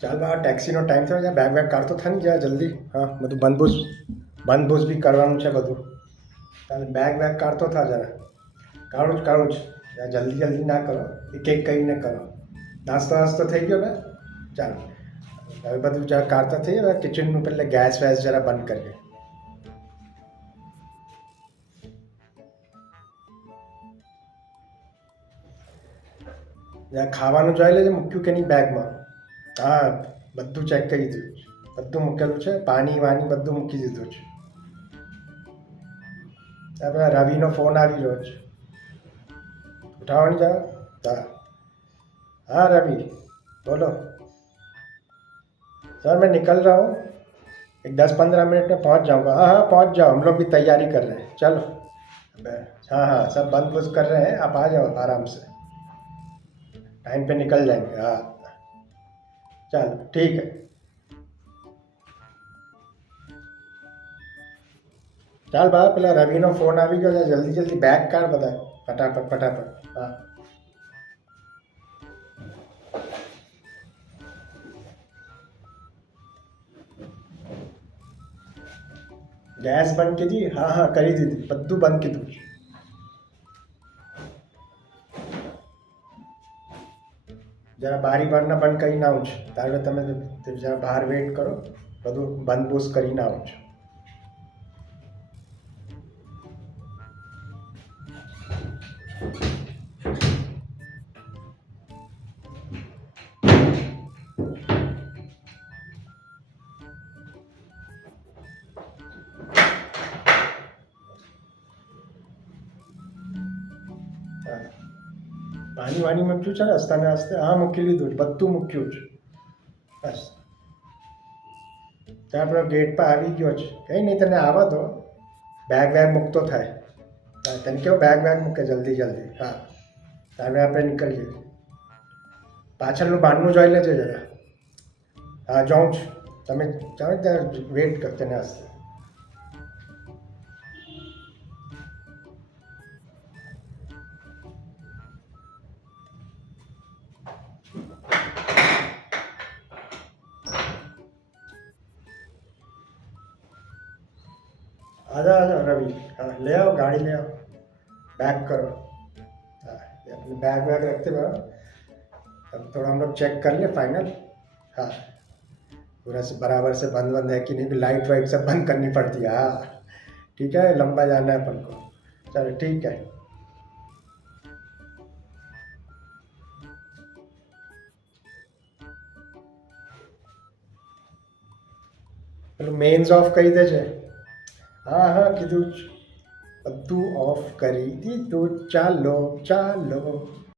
ચાલ બા ટેક્સીનો ટાઈમ થયો છે, બેગ બેગ કાઢતો થાય ને જરા જલ્દી. હા, બધું બંધ બી કરવાનું છે બધું. તારે બેગ બેગ કાઢતો થા જરા. કાઢું જ જલ્દી જલ્દી ના કરો, એક એક કરીને કરો. નાસ્તો વાસ્તો થઈ ગયો ને? ચાલ હવે બધું જરા કાઢતા થઈ હવે કિચનનું પહેલાં ગેસ વેસ જરા બંધ કરીએ. જરા ખાવાનું જોઈ લેજે મૂક્યું કે નહીં બેગમાં. હા, બધું ચેક કરી દીધું છે, બધું મૂકેલું છે, પાણી વાણી બધું મૂકી દીધું છે. આપણે રવિનો ફોન આવી રહ્યો છે, उठाओ जाओ. हाँ हाँ रवि बोलो. सर मैं निकल रहा हूँ, एक 10-15 मिनट में पहुँच जाऊँगा. हाँ हाँ पहुँच जाओ, हम लोग भी तैयारी कर रहे हैं. चलो. हाँ हाँ सब बंद बुंद कर रहे हैं, आप आ जाओ आराम से, टाइम पे निकल जाएंगे. हाँ चलो ठीक है. ચાલ બા પેલા રવિનો ફોન આવી ગયો છે, જલ્દી જલ્દી બેગ કાઢ બધા ફટાફટ ફટાફટ. હા ગેસ બંધ કીધી? હા હા કરી દીધી, બધું બંધ કીધું. જરા બારી બારના બંધ કરીને આવું છું, તારે તમે જરા બહાર વેઇટ કરો, બધું બંધ બૂસ કરીને આવું છું. પાણી વાણી મૂક્યું છે ને હસતાને હસતે? હા મૂકી લીધું છે, બધું મૂક્યું છે બસ. ત્યાં આપણો ગેટ પર આવી ગયો છે, કંઈ નહીં તને આવવા દો, બેગ વેગ મૂકતો થાય. તને કેવો બેગ વેગ મૂકે જલ્દી જલ્દી. હા હવે આપણે નીકળીએ. પાછળનું બહારનું જોઈ લેજે જરા. હા જાઉં છું, તમે જાઓ ત્યાં વેઇટ કર તને હસતે. आ जाओ रवि. हाँ ले आओ गाड़ी ले आओ, बैग करो. हाँ ये अपने बैग वैग रखते हुए अब थोड़ा हम लोग चेक कर ले फाइनल. हाँ पूरा से बराबर से बंद है कि नहीं, भी लाइट वाइट सब बंद करनी पड़ती है. हाँ ठीक है, लंबा जाना है अपन को. चलो ठीक है. પેલું મેન્સ ઓફ કરી દેજે. હા હા કીધું જ, બધું ઓફ કરી દીધું. ચાલો ચાલો.